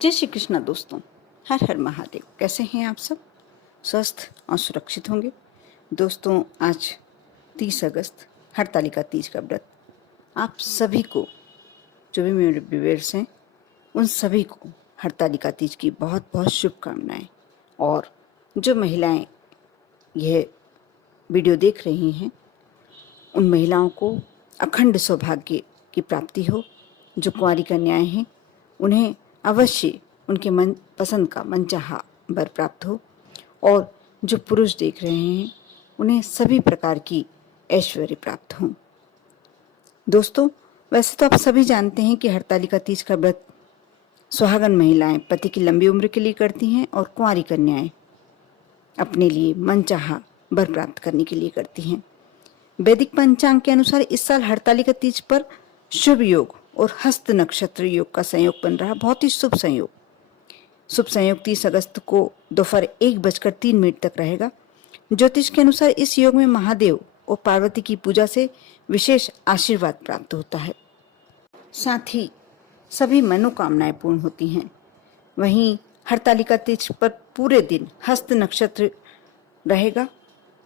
जय श्री कृष्णा दोस्तों। हर हर महादेव। कैसे हैं आप सब? स्वस्थ और सुरक्षित होंगे। दोस्तों, आज 30 अगस्त हरतालिका तीज का व्रत आप सभी को, जो भी मेरे व्यूअर्स हैं, उन सभी को हरतालिका तीज की बहुत बहुत शुभकामनाएं। और जो महिलाएं यह वीडियो देख रही हैं, उन महिलाओं को अखंड सौभाग्य की प्राप्ति हो। जो कुंवारी कन्याएं हैं उन्हें अवश्य उनके मन पसंद का मनचाहा वर प्राप्त हो, और जो पुरुष देख रहे हैं उन्हें सभी प्रकार की ऐश्वर्य प्राप्त हो। दोस्तों, वैसे तो आप सभी जानते हैं कि हरतालिका तीज का व्रत सुहागन महिलाएं पति की लंबी उम्र के लिए करती हैं और कुंवारी कन्याएं अपने लिए मनचाहा वर प्राप्त करने के लिए करती हैं। वैदिक पंचांग के अनुसार इस साल हरतालिका तीज पर शुभ योग और हस्त नक्षत्र योग का संयोग बन रहा। बहुत ही शुभ संयोग। शुभ संयोग 30 अगस्त को दोपहर 1:03 तक रहेगा। ज्योतिष के अनुसार इस योग में महादेव और पार्वती की पूजा से विशेष आशीर्वाद प्राप्त होता है। साथ ही सभी मनोकामनाएं पूर्ण होती हैं। वहीं हरतालिका तीज पर पूरे दिन हस्त नक्षत्र रहेगा।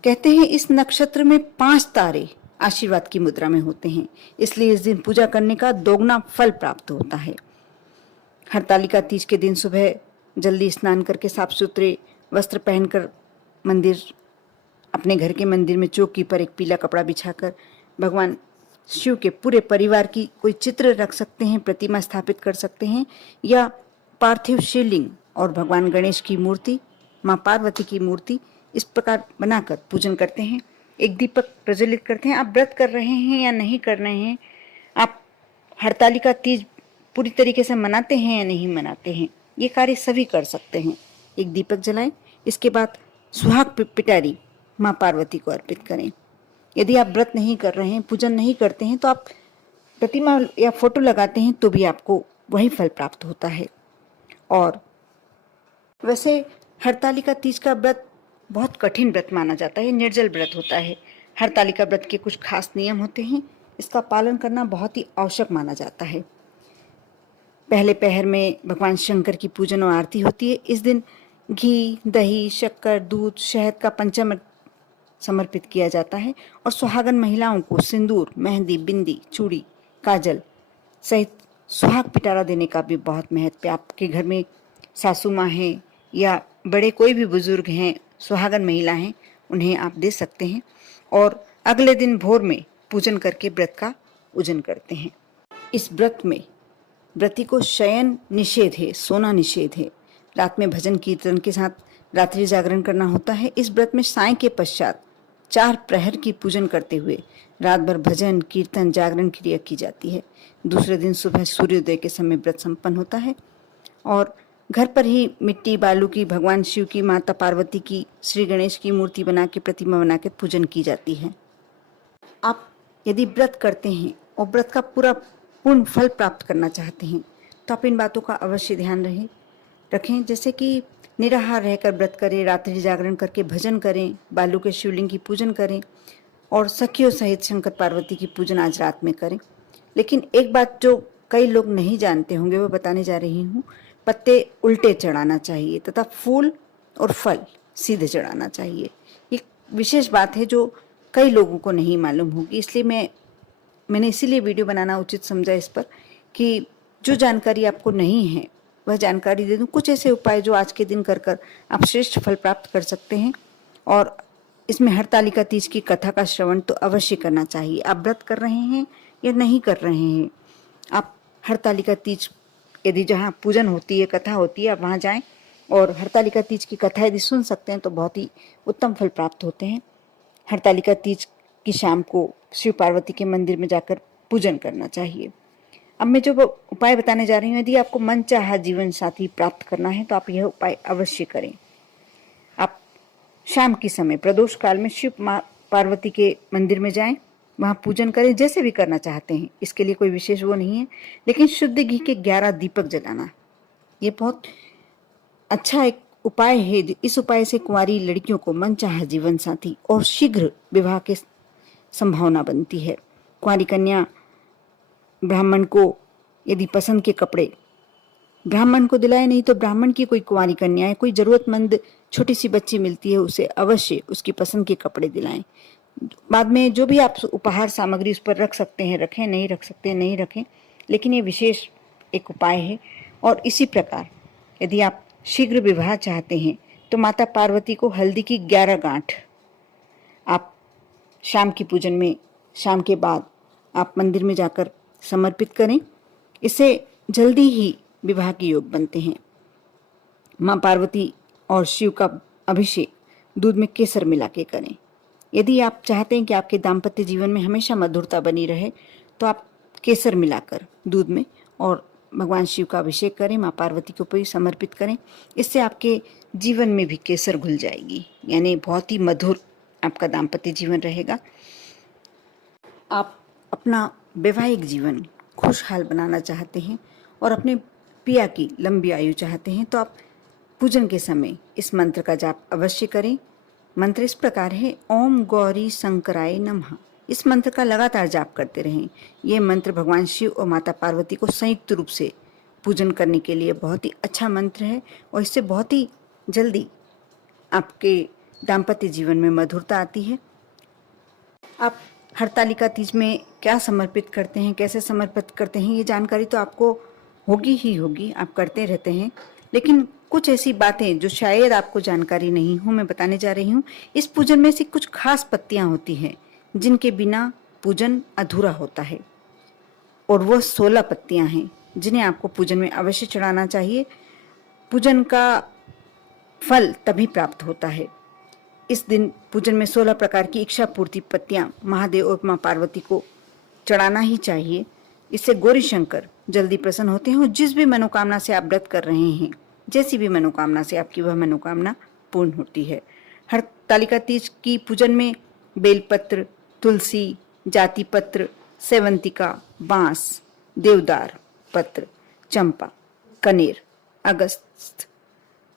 कहते हैं इस नक्षत्र में 5 तारे आशीर्वाद की मुद्रा में होते हैं, इसलिए इस दिन पूजा करने का दोगुना फल प्राप्त होता है। हरतालिका तीज के दिन सुबह जल्दी स्नान करके साफ सुथरे वस्त्र पहनकर अपने घर के मंदिर में चौकी पर एक पीला कपड़ा बिछाकर भगवान शिव के पूरे परिवार की कोई चित्र रख सकते हैं, प्रतिमा स्थापित कर सकते हैं, या पार्थिव शिवलिंग और भगवान गणेश की मूर्ति, माँ पार्वती की मूर्ति इस प्रकार बनाकर पूजन करते हैं। एक दीपक प्रज्वलित करते हैं। आप व्रत कर रहे हैं या नहीं कर रहे हैं, आप हरतालिका तीज पूरी तरीके से मनाते हैं या नहीं मनाते हैं, ये कार्य सभी कर सकते हैं। एक दीपक जलाएं, इसके बाद सुहाग पिटारी माँ पार्वती को अर्पित करें। यदि आप व्रत नहीं कर रहे हैं, पूजन नहीं करते हैं, तो आप प्रतिमा या फोटो लगाते हैं तो भी आपको वही फल प्राप्त होता है। और वैसे हरतालिका तीज का व्रत बहुत कठिन व्रत माना जाता है, निर्जल व्रत होता है। हरतालिका व्रत के कुछ खास नियम होते हैं, इसका पालन करना बहुत ही आवश्यक माना जाता है। पहले पहर में भगवान शंकर की पूजन और आरती होती है। इस दिन घी, दही, शक्कर, दूध, शहद का पंचामृत समर्पित किया जाता है और सुहागन महिलाओं को सिंदूर, मेहंदी, बिंदी, चूड़ी, काजल सहित सुहाग पिटारा देने का भी बहुत महत्व है। आपके घर में सासू माँ हैं या बड़े कोई भी बुजुर्ग हैं, सुहागन महिला हैं, उन्हें आप दे सकते हैं और अगले दिन भोर में पूजन करके व्रत का पूजन करते हैं। इस व्रत में व्रती को शयन निषेध है, सोना निषेध है। रात में भजन कीर्तन के साथ रात्रि जागरण करना होता है। इस व्रत में साय के पश्चात 4 प्रहर की पूजन करते हुए रात भर भजन कीर्तन जागरण क्रिया की जाती है। दूसरे दिन सुबह सूर्योदय के समय व्रत संपन्न होता है और घर पर ही मिट्टी बालू की भगवान शिव की, माता पार्वती की, श्री गणेश की मूर्ति बना के, प्रतिमा बना के पूजन की जाती है। आप यदि व्रत करते हैं और व्रत का पूरा पूर्ण फल प्राप्त करना चाहते हैं तो आप इन बातों का अवश्य ध्यान रखें। जैसे कि निराहार रहकर व्रत करें, रात्रि जागरण करके भजन करें, बालू के शिवलिंग की पूजन करें और सखियों सहित शंकर पार्वती की पूजन आज रात में करें। लेकिन एक बात जो कई लोग नहीं जानते होंगे वो बताने जा रही हूँ। पत्ते उल्टे चढ़ाना चाहिए तथा फूल और फल सीधे चढ़ाना चाहिए। ये विशेष बात है जो कई लोगों को नहीं मालूम होगी, इसलिए मैंने इसीलिए वीडियो बनाना उचित समझा इस पर कि जो जानकारी आपको नहीं है वह जानकारी दे दूं। कुछ ऐसे उपाय जो आज के दिन कर आप श्रेष्ठ फल प्राप्त कर सकते हैं। और इसमें हरतालिका तीज की कथा का श्रवण तो अवश्य करना चाहिए। आप व्रत कर रहे हैं या नहीं कर रहे हैं, आप हरतालिका तीज यदि जहाँ पूजन होती है, कथा होती है, आप वहाँ जाएं और हरतालिका तीज की कथा यदि सुन सकते हैं तो बहुत ही उत्तम फल प्राप्त होते हैं। हरतालिका तीज की शाम को शिव पार्वती के मंदिर में जाकर पूजन करना चाहिए। अब मैं जो उपाय बताने जा रही हूँ, यदि आपको मनचाहा जीवन साथी प्राप्त करना है तो आप यह उपाय अवश्य करें। आप शाम के समय प्रदोष काल में शिव माँ पार्वती के मंदिर में जाएं, वहाँ पूजन करें, जैसे भी करना चाहते हैं, इसके लिए कोई विशेष वो नहीं है। लेकिन शुद्ध घी के 11 दीपक जलाना ये बहुत अच्छा एक उपाय है। इस उपाय से कुंवारी लड़कियों को मनचाहा जीवन साथी और शीघ्र विवाह की संभावना बनती है। कुंवारी कन्या ब्राह्मण को यदि पसंद के कपड़े ब्राह्मण को दिलाएं, नहीं तो ब्राह्मण की कोई कुंवारी कन्या है, कोई जरूरतमंद छोटी सी बच्ची मिलती है, उसे अवश्य उसकी पसंद के कपड़े दिलाएं। बाद में जो भी आप उपहार सामग्री उस पर रख सकते हैं रखें, नहीं रख सकते नहीं रखें, लेकिन ये विशेष एक उपाय है। और इसी प्रकार यदि आप शीघ्र विवाह चाहते हैं तो माता पार्वती को हल्दी की 11 गांठ आप शाम की पूजन में, शाम के बाद आप मंदिर में जाकर समर्पित करें। इससे जल्दी ही विवाह के योग बनते हैं। माँ पार्वती और शिव का अभिषेक दूध में केसर मिला के करें। यदि आप चाहते हैं कि आपके दाम्पत्य जीवन में हमेशा मधुरता बनी रहे तो आप केसर मिलाकर दूध में और भगवान शिव का अभिषेक करें, माँ पार्वती के ऊपर समर्पित करें। इससे आपके जीवन में भी केसर घुल जाएगी, यानी बहुत ही मधुर आपका दाम्पत्य जीवन रहेगा। आप अपना वैवाहिक जीवन खुशहाल बनाना चाहते हैं और अपने पिया की लंबी आयु चाहते हैं तो आप पूजन के समय इस मंत्र का जाप अवश्य करें। मंत्र इस प्रकार है, ओम गौरी शंकराय नमः। इस मंत्र का लगातार जाप करते रहें। ये मंत्र भगवान शिव और माता पार्वती को संयुक्त रूप से पूजन करने के लिए बहुत ही अच्छा मंत्र है और इससे बहुत ही जल्दी आपके दाम्पत्य जीवन में मधुरता आती है। आप हरतालिका तीज में क्या समर्पित करते हैं, कैसे समर्पित करते हैं, ये जानकारी तो आपको होगी ही होगी, आप करते रहते हैं, लेकिन कुछ ऐसी बातें जो शायद आपको जानकारी नहीं हो मैं बताने जा रही हूँ। इस पूजन में से कुछ खास पत्तियां होती हैं जिनके बिना पूजन अधूरा होता है और वह 16 पत्तियां हैं जिन्हें आपको पूजन में अवश्य चढ़ाना चाहिए। पूजन का फल तभी प्राप्त होता है। इस दिन पूजन में 16 प्रकार की इच्छा पूर्ति पत्तियां महादेव और माँ पार्वती को चढ़ाना ही चाहिए। इससे गौरी शंकर जल्दी प्रसन्न होते हैं और जिस भी मनोकामना से आप व्रत कर रहे हैं, जैसी भी मनोकामना से आपकी वह मनोकामना पूर्ण होती है। हरतालिका तीज की पूजन में बेलपत्र, तुलसी, जाति पत्र, सेवंतिका, बांस, देवदार पत्र, चंपा, कनेर, अगस्त,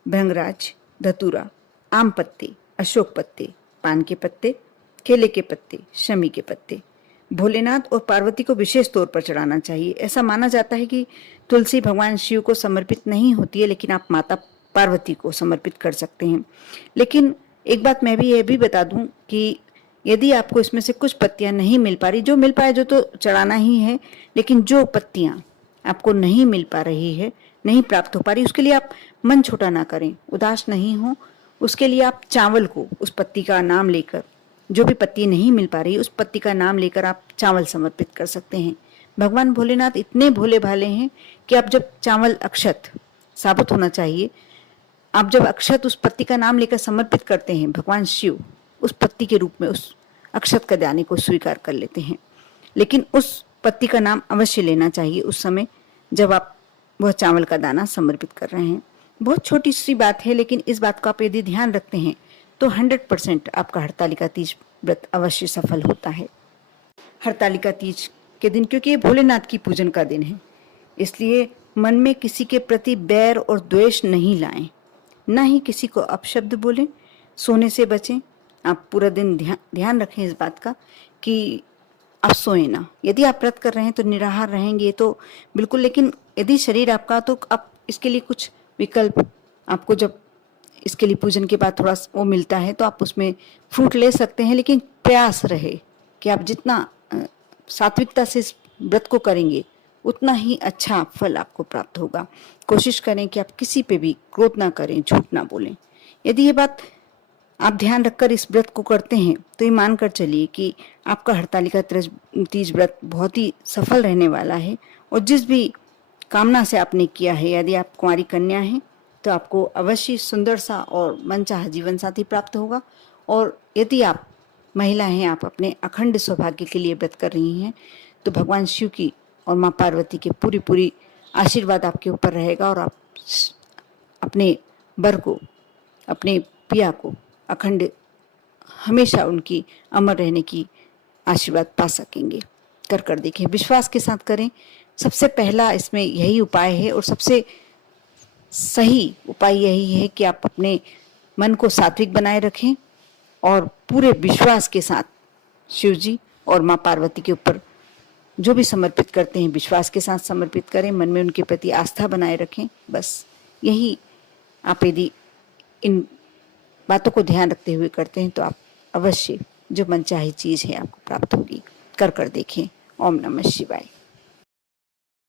भृंगराज, धतूरा, आम पत्ते, अशोक पत्ते, पान के पत्ते, केले के पत्ते, शमी के पत्ते भोलेनाथ और पार्वती को विशेष तौर पर चढ़ाना चाहिए। ऐसा माना जाता है कि तुलसी भगवान शिव को समर्पित नहीं होती है, लेकिन आप माता पार्वती को समर्पित कर सकते हैं। लेकिन एक बात मैं भी ये भी बता दूं कि यदि आपको इसमें से कुछ पत्तियां नहीं मिल पा रही, जो मिल पाए जो तो चढ़ाना ही है, लेकिन जो पत्तियां आपको नहीं मिल पा रही है, नहीं प्राप्त हो पा रही, उसके लिए आप मन छोटा ना करें, उदास नहीं हो। उसके लिए आप चावल को, उस पत्ती का नाम लेकर, जो भी पत्ती नहीं मिल पा रही उस पत्ती का नाम लेकर आप चावल समर्पित कर सकते हैं। भगवान भोलेनाथ इतने भोले भाले हैं कि आप जब चावल अक्षत साबुत होना चाहिए, आप जब अक्षत उस पत्ती का नाम लेकर समर्पित करते हैं, भगवान शिव उस पत्ती के रूप में उस अक्षत का दाने को स्वीकार कर लेते हैं। लेकिन उस पत्ती का नाम अवश्य लेना चाहिए उस समय जब आप वह चावल का दाना समर्पित कर रहे हैं। बहुत छोटी सी बात है, लेकिन इस बात को आप यदि ध्यान रखते हैं तो 100% आपका हरतालिका तीज व्रत अवश्य सफल होता है। हरतालिका तीज के दिन, क्योंकि ये भोलेनाथ की पूजन का दिन है, इसलिए मन में किसी के प्रति बैर और द्वेष नहीं लाएं, ना ही किसी को अपशब्द बोलें, सोने से बचें। आप पूरा दिन ध्यान रखें इस बात का कि आप सोएं ना। यदि आप व्रत कर रहे हैं तो निराहार रहेंगे तो बिल्कुल, लेकिन यदि शरीर आपका, तो आप इसके लिए कुछ विकल्प, आपको जब इसके लिए पूजन के बाद थोड़ा वो मिलता है तो आप उसमें फ्रूट ले सकते हैं, लेकिन प्रयास रहे कि आप जितना सात्विकता से इस व्रत को करेंगे उतना ही अच्छा फल आपको प्राप्त होगा। कोशिश करें कि आप किसी पे भी क्रोध ना करें, झूठ ना बोलें। यदि ये बात आप ध्यान रखकर इस व्रत को करते हैं तो ये मानकर चलिए कि आपका हरतालिका तीज व्रत बहुत ही सफल रहने वाला है। और जिस भी कामना से आपने किया है, यदि आप कुंवारी कन्या हैं तो आपको अवश्य सुंदर सा और मनचाहा जीवन साथी प्राप्त होगा। और यदि आप महिला हैं, आप अपने अखंड सौभाग्य के लिए व्रत कर रही हैं, तो भगवान शिव की और माँ पार्वती के पूरी आशीर्वाद आपके ऊपर रहेगा और आप अपने वर को, अपने पिया को अखंड हमेशा उनकी अमर रहने की आशीर्वाद पा सकेंगे। कर देखें, विश्वास के साथ करें। सबसे पहला इसमें यही उपाय है और सबसे सही उपाय यही है कि आप अपने मन को सात्विक बनाए रखें और पूरे विश्वास के साथ शिव जी और माँ पार्वती के ऊपर जो भी समर्पित करते हैं विश्वास के साथ समर्पित करें, मन में उनके प्रति आस्था बनाए रखें। बस यही आप यदि इन बातों को ध्यान रखते हुए करते हैं तो आप अवश्य जो मनचाही चीज़ है आपको प्राप्त होगी। कर देखें। ओम नमः शिवाय।